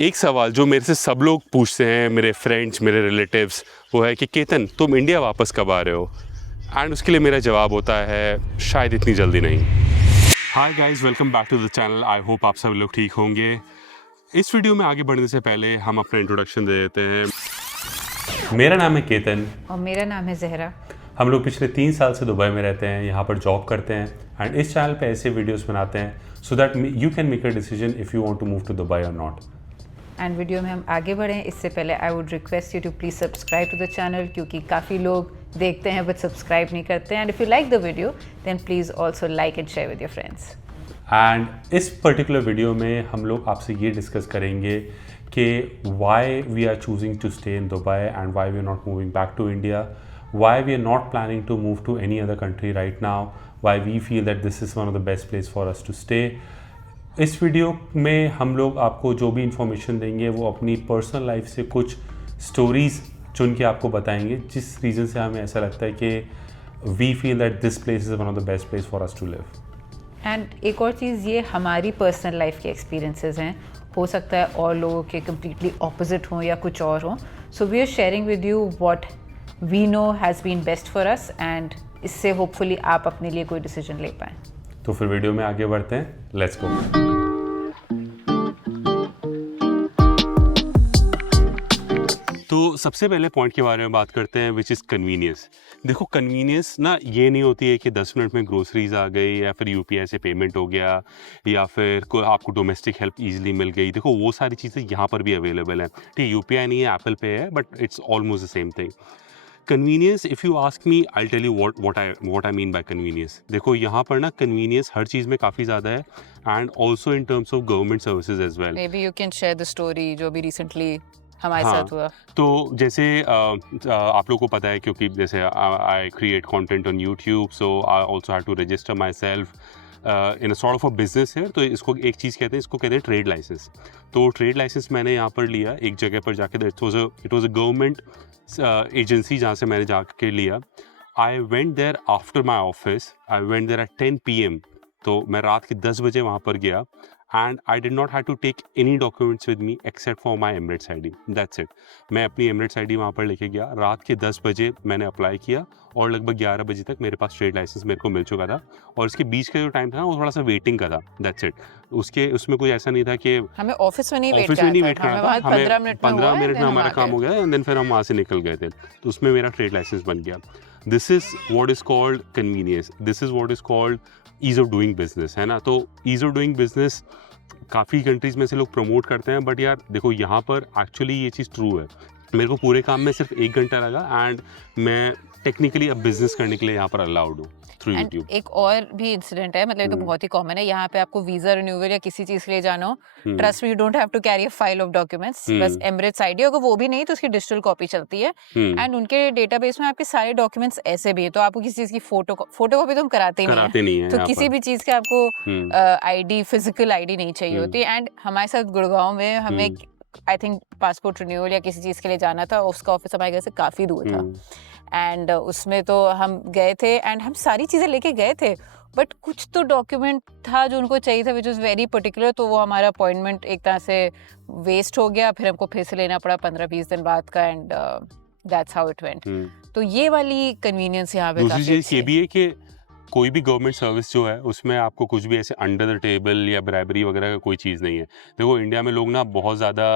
एक सवाल जो मेरे से सब लोग पूछते हैं, मेरे फ्रेंड्स, मेरे रिलेटिव्स, वो है कि केतन तुम इंडिया वापस कब आ रहे हो। एंड उसके लिए मेरा जवाब होता है शायद इतनी जल्दी नहीं। Hi guys, welcome back to the channel. I hope आप सब लोग ठीक होंगे। इस वीडियो में आगे बढ़ने से पहले हम अपना इंट्रोडक्शन दे देते हैं। मेरा नाम है केतन और मेरा नाम है जहरा। हम लोग पिछले 3 साल से दुबई में रहते हैं, यहाँ पर जॉब करते हैं एंड इस चैनल पे ऐसे वीडियोस बनाते हैं so that you can make a decision if you want to move to Dubai और नॉट। एंड वीडियो में हम आगे बढ़ें इससे पहले I would request you to please subscribe to the channel, क्योंकि काफ़ी लोग देखते हैं बट सब्सक्राइब नहीं करते हैं। And if you like the video then please also like and share with your friends. And इस पर्टिकुलर वीडियो में हम लोग आपसे ये डिस्कस करेंगे कि why we are choosing to stay in Dubai and why we are not moving back to India, why we are not planning to move to any other country right now, why we feel that this is one of the best place for us to stay. इस video में हम लोग आपको जो भी information देंगे वो अपनी पर्सनल लाइफ से कुछ स्टोरीज़ चुन के आपको बताएंगे, जिस रीज़न से हमें ऐसा लगता है कि we feel that this place is one of the best place for us to live. And एक और चीज़, ये हमारी पर्सनल लाइफ के एक्सपीरियंसेस हैं, हो सकता है और लोगों के कम्प्लीटली ऑपोजिट हों या कुछ और हों। So we are sharing with you what we know has been best for us and इससे होपफुली आप अपने लिए कोई डिसीजन ले पाएँ। तो फिर वीडियो में आगे बढ़ते हैं, लेट्स गो। तो सबसे पहले पॉइंट के बारे में बात करते हैं विच इज़ कन्वीनियंस। देखो कन्वीनियंस ना ये नहीं होती है कि 10 मिनट में ग्रोसरीज आ गई या फिर यूपीआई से पेमेंट हो गया या फिर आपको डोमेस्टिक हेल्प इजीली मिल गई। देखो वो सारी चीज़ें यहाँ पर भी अवेलेबल हैं। ठीक है, यूपीआई नहीं है, एप्पल पे है, but it's almost the same thing. Convenience, if you ask me I tell you what I mean by convenience. देखो यहाँ पर ना कन्वीनियंस हर चीज़ में काफ़ी ज़्यादा है and also in terms of government services as well. May be you can share the story जो भी रिसेंटली हमारे हाँ, साथ हुआ। तो जैसे आप लोगों को पता है क्योंकि जैसे I create content on YouTube, so I also have to register myself in a sort of a business है। तो इसको एक चीज़ कहते हैं, इसको कहते हैं ट्रेड लाइसेंस। तो ट्रेड लाइसेंस मैंने यहाँ पर लिया एक जगह पर जाके, it was a government agency जहाँ से मैंने जाके लिया। I went there after my office, I went there at 10 PM। तो मैं रात के 10 बजे वहाँ पर गया and I did not have to take any documents with me except for my Emirates ID, that's it. मैं अपनी एमरेट्स ID वहाँ पर लेके गया, रात के 10 बजे मैंने अप्लाई किया और लगभग 11 बजे तक मेरे पास ट्रेड लाइसेंस मेरे को मिल चुका था। और इसके बीच का जो टाइम था ना वो थोड़ा सा वेटिंग का था, दैट्स इट। उसमें कोई ऐसा नहीं था कि हमें ऑफिस में नहीं वेट करना था, हमें 15 मिनट में 15 मिनट में हमारा काम हो गया एंड देन फिर हम वहाँ से निकल गए थे। तो उसमें मेरा ट्रेड लाइसेंस बन गया। This is what is called convenience, this is what is called ease of doing business, है ना। तो ईज़ ऑफ डूइंग बिजनेस काफ़ी कंट्रीज़ में से लोग प्रमोट करते हैं, बट यार देखो यहाँ पर एक्चुअली ये चीज़ ट्रू है। मेरे को पूरे काम में सिर्फ 1 घंटा लगा एंड मैं टेक्निकली अब बिजनेस करने के लिए यहाँ पर अलाउड हूँ थ्रू एंड यूट्यूब। एक और भी इंसिडेंट है, मतलब ये तो बहुत ही कॉमन है, यहाँ पे आपको वीजा रिन्यूअल या किसी चीज के लिए जाना हो, trust me, you don't have to carry a file of documents, बस एमरेट्स ID, अगर वो भी नहीं तो उसकी डिजिटल कॉपी चलती है। एंड उनके डेटाबेस में आपके सारे डॉक्यूमेंट्स ऐसे भी है, तो आपको किसी चीज की फोटोकॉपी तो हम कराते ही नहीं है, तो किसी भी चीज के आपको ID, फिजिकल ID नहीं चाहिए होती। एंड हमारे साथ गुड़गांव में हमें आई थिंक पासपोर्ट रिन्यूअल या किसी चीज के लिए जाना था, उसका ऑफिस हमारे घर से काफी दूर था। एंड उसमें तो हम गए थे एंड हम सारी चीज़ें लेके गए थे, बट कुछ तो डॉक्यूमेंट था जो उनको चाहिए था विच इज़ वेरी पर्टिकुलर, तो वो हमारा अपॉइंटमेंट एक तरह से वेस्ट हो गया, फिर हमको फिर से लेना पड़ा 15-20 दिन बाद का। And that's how it went. तो ये वाली कन्वीनियंस यहाँ पे दूसरी चीज़ ये भी है कि कोई भी गवर्नमेंट सर्विस जो है उसमें आपको कुछ भी ऐसे अंडर द टेबल या ब्राइबरी वगैरह का कोई चीज़ नहीं है। देखो इंडिया में लोग ना बहुत ज़्यादा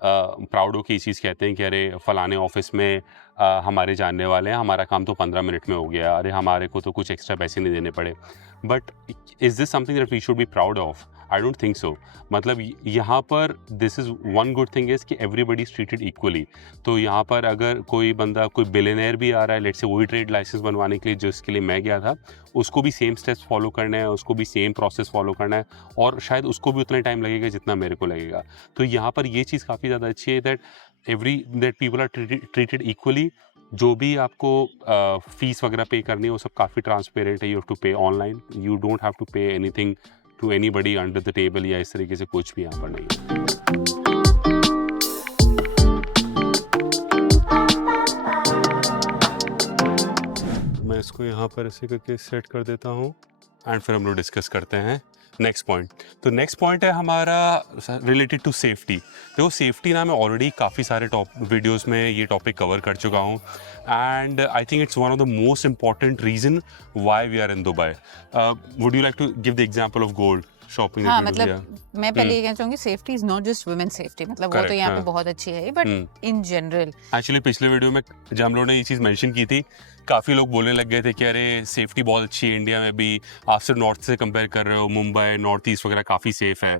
प्राउड हो के ये चीज़ कहते हैं कि अरे फलाने ऑफिस में हमारे जानने वाले हैं, हमारा काम तो 15 मिनट में हो गया, अरे हमारे को तो कुछ एक्स्ट्रा पैसे नहीं देने पड़े। But is this something that we should be proud of? I don't think so. मतलब यहाँ पर this is one good thing is कि एवरीबडी इज ट्रीटेड इक्वली। तो यहाँ पर अगर कोई बंदा, कोई बिलियनर भी आ रहा है, लेट्स से वही ट्रेड लाइसेंस बनवाने के लिए जिसके लिए मैं गया था, उसको भी सेम स्टेप्स फॉलो करना है, उसको भी सेम प्रोसेस फॉलो करना है और शायद उसको भी उतना टाइम लगेगा जितना मेरे को लगेगा। तो यहाँ पर ये चीज़ काफ़ी ज़्यादा अच्छी है that people are treated equally. जो भी आपको फीस वगैरह पे करनी है वो सब काफ़ी ट्रांसपेरेंट है। You have to pay online, you don't have to pay anything to anybody under the table या इस तरीके से कुछ भी यहाँ पर नहीं है। मैं इसको यहाँ पर ऐसे करके सेट कर देता हूँ एंड फिर हम लोग डिस्कस करते हैं नेक्स्ट पॉइंट, तो नेक्स्ट पॉइंट है हमारा रिलेटेड टू सेफ्टी। देखो सेफ्टी ना मैं ऑलरेडी काफ़ी सारे वीडियोस में ये टॉपिक कवर कर चुका हूँ, and I think it's one of the most important reason why we are in Dubai. Would you like to give the example of gold shopping? हाँ, मतलब मैं पहले ये कहना चाहूंगी, safety is not just women safety, मतलब वो तो यहाँ पे बहुत अच्छी है, बट इन जनरल एक्चुअली पिछले वीडियो में जब हम लोगों ने ये चीज़ मेंशन की थी, काफ़ी लोग बोलने लग गए थे कि अरे सेफ्टी बहुत अच्छी है इंडिया में भी, आप सिर्फ नॉर्थ से कंपेयर कर रहे हो, मुंबई नॉर्थ ईस्ट वगैरह काफ़ी सेफ है।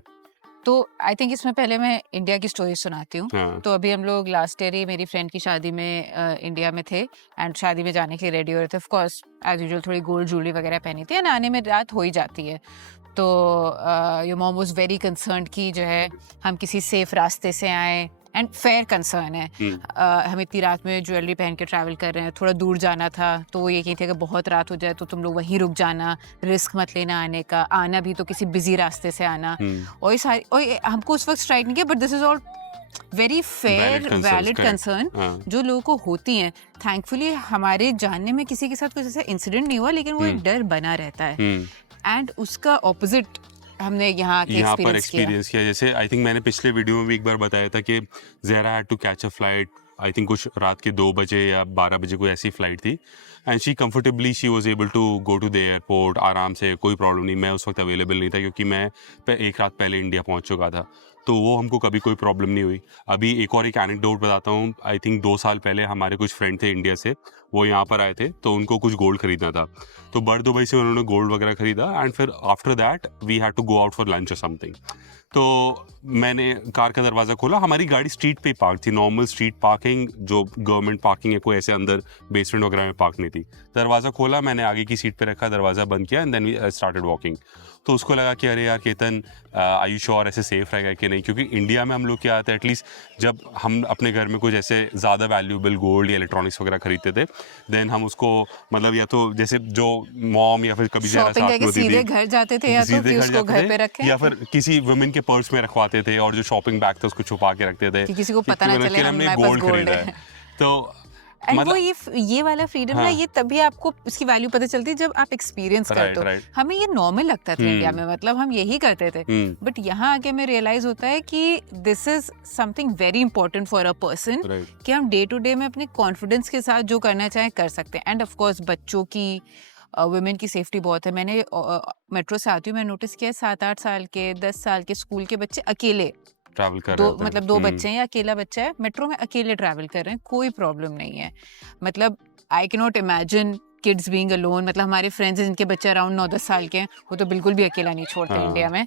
तो आई थिंक इसमें पहले मैं इंडिया की स्टोरी सुनाती हूँ। तो अभी हम लोग लास्ट ईयर ही मेरी फ्रेंड की शादी में इंडिया में थे, एंड शादी में जाने के लिए रेडी हो रहे थे। ऑफ कोर्स एज यूजुअल थोड़ी गोल्ड ज्वेलरी वगैरह पहनी थी, एंड आने में रात हो ही जाती है। तो your mom was very concerned कि जो है हम किसी सेफ रास्ते से आए, एंड फेयर कंसर्न है। हम इतनी रात में ज्वेलरी पहन के ट्रैवल कर रहे हैं, थोड़ा दूर जाना था, तो वो ये कहते थे कि बहुत रात हो जाए तो तुम लोग वहीं रुक जाना, रिस्क मत लेना आने का, आना भी तो किसी बिजी रास्ते से आना। और ये सारी, और हमको उस वक्त स्ट्राइक नहीं किया, but this is all very fair valid concern जो लोगों को होती हैं। थैंकफुली हमारे जानने में किसी के साथ कुछ ऐसा इंसिडेंट नहीं हुआ, लेकिन वो एक डर बना रहता है, एंड उसका ऑपोजिट हमने यहाँ पर एक्सपीरियंस किया। जैसे आई थिंक मैंने पिछले वीडियो में भी एक बार बताया था कि Zahra had to catch a flight, I think कुछ रात के 2 बजे या 12 बजे कोई ऐसी फ्लाइट थी, and she comfortably she was able to go to the airport आराम से, कोई प्रॉब्लम नहीं। मैं उस वक्त अवेलेबल नहीं था क्योंकि मैं एक रात पहले इंडिया पहुंच चुका था, तो वो हमको कभी कोई प्रॉब्लम नहीं हुई। अभी एक एनेक्डोट बताता हूँ। आई थिंक 2 साल पहले हमारे कुछ फ्रेंड थे इंडिया से, वो यहाँ पर आए थे, तो उनको कुछ गोल्ड खरीदना था, तो बड़ दुबई से उन्होंने गोल्ड वगैरह खरीदा, एंड फिर after that we had to go out for lunch और समथिंग। तो मैंने कार का दरवाज़ा खोला, हमारी गाड़ी स्ट्रीट पे पार्क थी, नॉर्मल स्ट्रीट पार्किंग जो गवर्नमेंट पार्किंग है, कोई ऐसे अंदर बेसमेंट वगैरह में पार्क नहीं थी। दरवाज़ा खोला, मैंने आगे की सीट पे रखा, दरवाज़ा बंद किया, and then we started walking. तो उसको लगा कि अरे यार केतन, आर यू श्योर ऐसे सेफ रहेगा कि नहीं, क्योंकि इंडिया में हम लोग क्या आता है, एटलीस्ट जब हम अपने घर में कुछ ऐसे ज़्यादा वैल्यूएबल गोल्ड या इलेक्ट्रॉनिक्स वगैरह खरीदते थे, देन हम उसको मतलब या तो जैसे जो मॉम या फिर कभी ज़रा साथ में सीधे घर जाते थे, या तो फिर उसको घर पे रखें, या फिर किसी वुमेन के पर्स में रखवाते थे, और जो शॉपिंग बैग था उसको छुपा के रखते थे कि किसी को पता ना चले हमने गोल्ड खरीदा है। तो मतलब वो ये वाला फ्रीडम ना, ये तभी आपको इसकी वैल्यू पता चलती है जब आप एक्सपीरियंस करते हो। हमें ये नॉर्मल लगता था इंडिया में, मतलब हम यही करते थे, बट यहाँ आके में रियलाइज होता है कि this is something very important for a person, कि हम डे टू डे में अपने कॉन्फिडेंस के साथ जो करना चाहें कर सकते हैं। एंड ऑफ कोर्स बच्चों की, वुमेन की सेफ्टी बहुत है। मैंने मेट्रो से आती हूँ, मैं नोटिस किया 7-8 साल के 10 साल के स्कूल के बच्चे अकेले ट्रैवल कर रहे हैं, मतलब 2 बच्चे हैं या अकेला बच्चा है, मेट्रो में अकेले ट्रैवल कर रहे हैं, कोई प्रॉब्लम नहीं है। मतलब I can not imagine kids being alone. मतलब हमारे फ्रेंड्स जिनके बच्चे अराउंड 9-10 साल के हैं, वो तो बिल्कुल भी अकेला नहीं छोड़ते इंडिया में।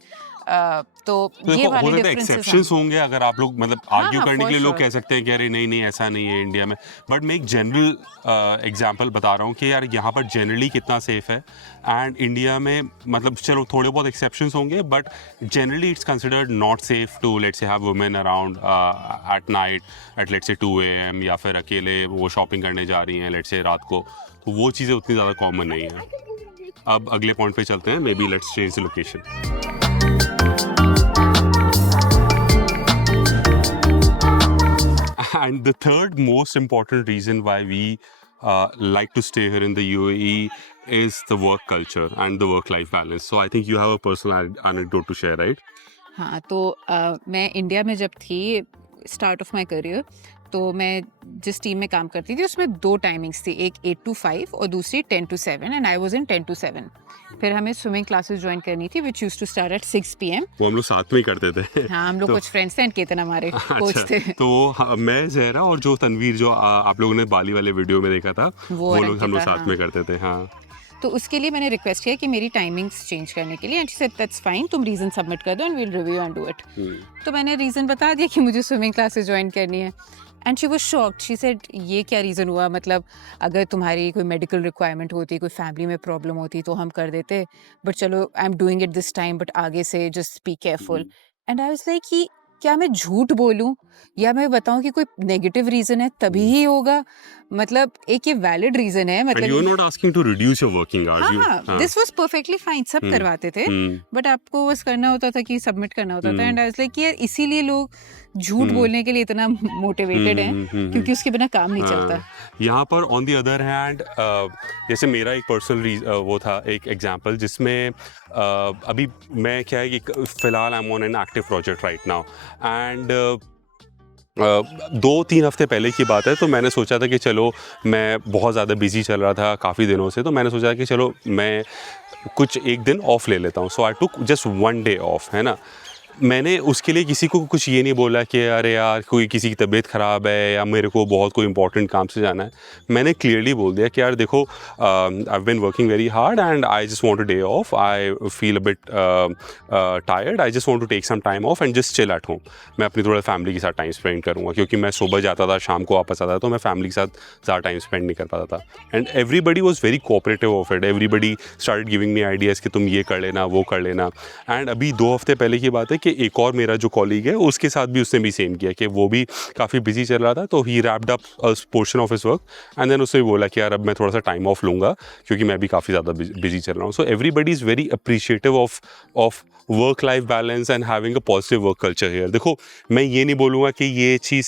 तो ये वाले डिफरेंसेस एक्सेप्शंस होंगे, अगर आप लोग मतलब आर्ग्यू करने के लिए लोग कह सकते हैं कि अरे नहीं नहीं ऐसा नहीं है इंडिया में, बट मैं एक जनरल एग्जांपल बता रहा हूँ कि यार यहाँ पर जनरली कितना सेफ है, एंड इंडिया में मतलब चलो थोड़े बहुत एक्सेप्शंस होंगे, but generally it's considered not safe to let's say have women around at night at let's say 2 AM, या फिर अकेले वो शॉपिंग करने जा रही हैं लेट्स से रात को, तो वो चीज़ें उतनी ज़्यादा कॉमन नहीं है। अब अगले पॉइंट पे चलते हैं, may be let's change the location. And the third most important reason why we like to stay here in the UAE is the work culture and the work-life balance. So I think you have a personal anecdote to share, right? हाँ, तो मैं India में जब थी, start of my career, तो मैं जिस team में काम करती थी उसमें 2 टाइमिंग्स थी, एक 8 to 5 और दूसरी 10 to 7, and I was in 10 to 7। फिर हमें स्विमिंग क्लासेस ज्वाइन करनी थी which used to start at 6 PM। वो हम लोग साथ में ही करते थे। हाँ, हम लोग कुछ फ्रेंड्स थे, केतन हमारे कोच थे। तो मैं, ज़हरा और जो तनवीर, जो आप लोगों ने बाली वाले वीडियो में देखा था, वो लोग हम लोग साथ में करते थे। हाँ, तो उसके लिए मैंने रिक्वेस्ट किया कि मेरी टाइमिंग्स चेंज करने के लिए, and she said that's fine, तुम रीज़न सबमिट कर दो and we will review and do it. तो मैंने रीज़न बता दिया कि मुझे स्विमिंग क्लासेस ज्वाइन करनी है, and she was shocked. She said ये क्या रीज़न हुआ, मतलब अगर तुम्हारी कोई मेडिकल रिक्वायरमेंट होती, कोई फैमिली में प्रॉब्लम होती तो हम कर देते, बट चलो I am doing it this time, but आगे से just be careful. And I was like कि क्या मैं झूठ बोलूं या मैं बताऊं कि कोई नेगेटिव रीजन है तभी ही होगा, मतलब एक ये वैलिड रीजन है, मतलब you are not asking to reduce your working hours. हाँ, दिस वाज परफेक्टली फाइन, सब करवाते थे, बट आपको बस करना होता था कि सबमिट करना होता था। एंड आई वाज लाइक यार इसीलिए लोग झूठ बोलने के लिए इतना मोटिवेटेड है क्योंकि उसके बिना काम नहीं चलता। यहाँ पर ऑन द अदर हैंड जैसे मेरा एक पर्सनल वो था एक एग्जांपल जिसमें अभी मैं क्या है कि फ़िलहाल I am on an active project right now and 2-3 हफ्ते पहले की बात है, तो मैंने सोचा था कि चलो मैं बहुत ज़्यादा बिजी चल रहा था काफ़ी दिनों से, तो मैंने सोचा कि चलो मैं कुछ एक दिन ऑफ ले लेता हूँ। सो आई टुक जस्ट 1 डे ऑफ, है ना। मैंने उसके लिए किसी को कुछ ये नहीं बोला कि अरे यार कोई किसी की तबीयत ख़राब है या मेरे को बहुत कोई इंपॉर्टेंट काम से जाना है। मैंने क्लियरली बोल दिया कि यार देखो I have been working very hard and I just want a day off, I feel a bit tired, I just want to take some time off and just chill at home. मैं अपनी थोड़ा family के साथ time spend करूँगा, क्योंकि मैं सुबह जाता था शाम को वापस आता था, तो मैं फैमिली के साथ ज़्यादा टाइम स्पेंड नहीं कर पाता था। And everybody was very cooperative of it, everybody started giving me ideas कि तुम ये कर लेना वो कर लेना। एंड अभी 2 हफ्ते पहले की बात है कि एक और मेरा जो कॉलीग है उसके साथ भी उसने भी सेम किया कि वो भी काफ़ी बिजी चल रहा था, तो he wrapped up a portion of his work and then उसने बोला कि यार अब मैं थोड़ा सा टाइम ऑफ लूँगा क्योंकि मैं भी काफ़ी ज़्यादा बिजी चल रहा हूँ। So everybody is very appreciative of work life balance and having a positive work culture here. देखो मैं ये नहीं बोलूँगा कि ये चीज़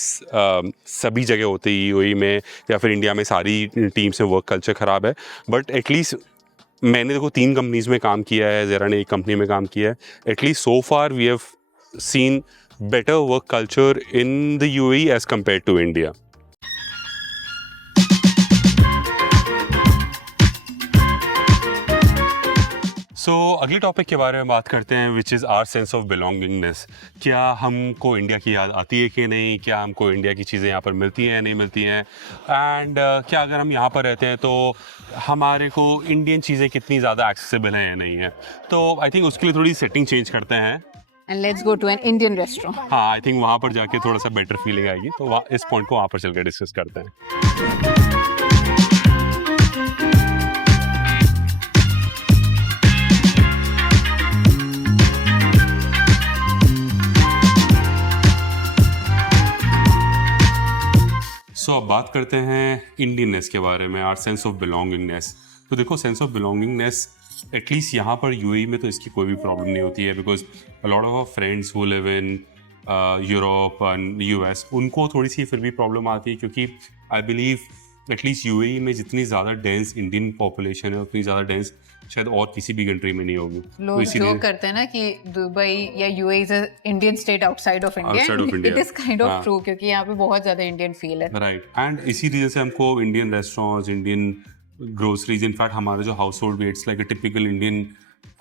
सभी जगह होती है, यूएई में या फिर इंडिया में सारी टीम्स में वर्क कल्चर ख़राब है, बट एटलीस्ट मैंने देखो 3 कंपनीज़ में काम किया है, ज़रा ने एक कंपनी में काम किया है। At least so far we have seen better work culture in the UAE as compared to India. सो अगले टॉपिक के बारे में बात करते हैं, which is our sense of belongingness. क्या हमको इंडिया की याद आती है कि नहीं, क्या हमको इंडिया की चीज़ें यहाँ पर मिलती हैं या नहीं मिलती हैं, एंड क्या अगर हम यहाँ पर रहते हैं तो हमारे को इंडियन चीज़ें कितनी ज़्यादा एक्सेसिबल हैं या नहीं है। तो आई थिंक उसके लिए थोड़ी सेटिंग चेंज करते हैं And let's go to an Indian restaurant. हाँ, आई थिंक वहाँ पर जाके थोड़ा सा बेटर फीलिंग आएगी, तो इस पॉइंट को वहाँ पर चल कर डिस्कस करते हैं। सो अब बात करते हैं इंडियननेस के बारे में, आर सेंस ऑफ बिलोंगिंगनेस। तो देखो सेंस ऑफ बिलोंगिंगनेस एटलीस्ट यहाँ पर यूएई में तो इसकी कोई भी प्रॉब्लम नहीं होती है, because a lot of friends who live in Europe and US, उनको थोड़ी सी फिर भी प्रॉब्लम आती है, क्योंकि आई बिलीव एटलीस्ट यूएई में जितनी ज़्यादा डेंस इंडियन पॉपुलेशन है उतनी ज़्यादा डेंस शायद और किसी भी कंट्री में नहीं होगी। लोग जोक करते हैं ना कि दुबई या UAE is a Indian state outside of India. It is kind of true, क्योंकि यहाँ पे बहुत ज़्यादा इंडियन फील है। राइट, एंड इसी रीज़न से हमको Indian restaurants, Indian groceries, in fact हमारे जो household weights like a typical Indian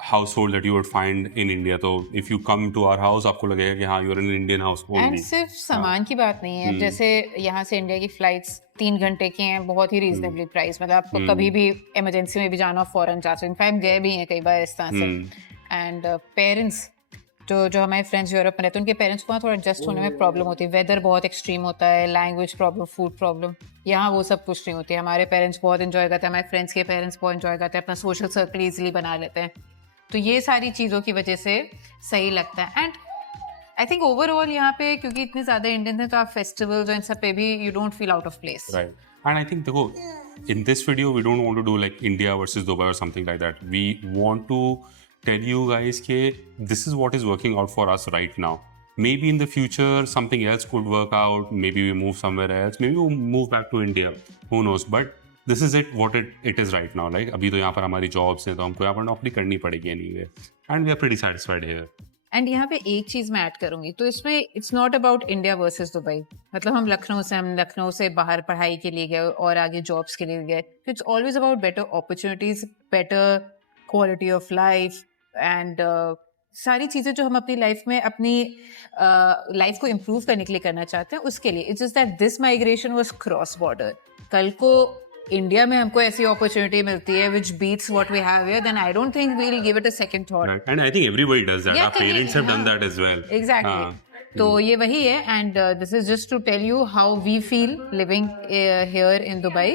household that you would find in India. तो if you come to our house आपको लगेगा कि हाँ you are an Indian house hold. And सिर्फ सामान की बात नहीं है, जैसे यहाँ से इंडिया की फ्लाइट्स 3 घंटे की हैं, बहुत ही रीजनेबली प्राइस, मतलब आपको कभी भी इमरजेंसी में भी जाना हो फॉरन जा सकते, इनफैक्ट गए भी हैं कई बार इस तरह से। एंड पेरेंट्स जो हमारे फ्रेंड्स यूरोप में रहते हैं, उनके पेरेंट्स को थोड़ा एडजस्ट होने में प्रॉब्लम होती है, वेदर बहुत एक्सट्रीम होता है, लैंग्वेज प्रॉब्लम, फूड प्रॉब्लम। यहाँ वो सब कुछ नहीं होती है। हमारे पेरेंट्स बहुत इन्जॉय करते हैं, हमारे फ्रेंड्स के पेरेंट्स बहुत इन्जॉय करते हैं, अपना सोशल सर्कल ईजिली बना लेते हैं। तो ये सारी चीज़ों की वजह से सही लगता है। एंड आई थिंक ओवरऑल यहाँ पे क्योंकि इतने ज़्यादा इंडियंस हैं, तो आप फेस्टिवल्स और इन सब पे भी you don't feel out of place. Right, and I think देखो in this video we don't want to do like India versus Dubai or something like that. We want to tell you guys that this is what is working out for us right now. Maybe in the future something else could work out, maybe we move somewhere else, maybe we move back to India, who knows, but this is what it is right now. Like अभी तो यहाँ पर हमारी jobs हैं, तो हमको यहाँ पर नौकरी करनी पड़ेगी anyway, and we are pretty satisfied here. And यहाँ पे एक चीज़ मैं ऐड करूँगी, तो इसमें it's not about India versus Dubai. मतलब हम लखनऊ से बाहर पढ़ाई के लिए गए और आगे जॉब्स के लिए गए, तो it's always about better opportunities, better quality of life and सारी चीज़ें जो हम अपनी लाइफ में अपनी लाइफ को इम्प्रूव करने के लिए करना चाहते हैं, उसके लिए। It's just that this migration was cross border. कल को इंडिया में हमको ऐसी अपॉर्चुनिटी मिलती है which beats what we have here, then I don't think we'll give it a second thought. Right. And I think everybody does that. Yeah, Our parents have done that as well. Exactly. तो ये वही है, and this is just to tell you how we feel living here in Dubai,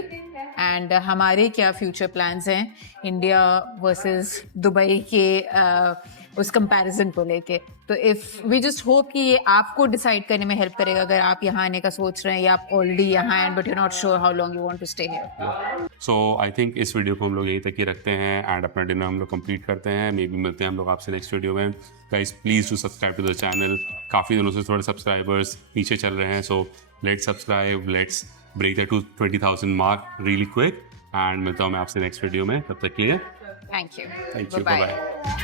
and हमारे क्या future plans हैं India versus Dubai के उस comparison को लेके। तो इफ वी जस्ट होप कि ये आपको डिसाइड करने में हेल्प करेगा अगर आप यहाँ आने का सोच रहे हैं या आप ऑलरेडी यहाँ हैं but you not sure how long you want to stay here. So I think इस वीडियो को हम लोग यहीं तक ही रखते हैं एंड अपना डिनर हम लोग कंप्लीट करते हैं। मे बी मिलते हैं हम लोग आपसे नेक्स्ट वीडियो में। Guys please do subscribe to the channel. काफ़ी दिनों से थोड़े सब्सक्राइबर्स पीछे चल रहे हैं, so let's subscribe, let's break the 20,000 mark really quick and मिलता हूँ मैं आपसे नेक्स्ट वीडियो में। तब तक के लिए थैंक यू, बाय बाय।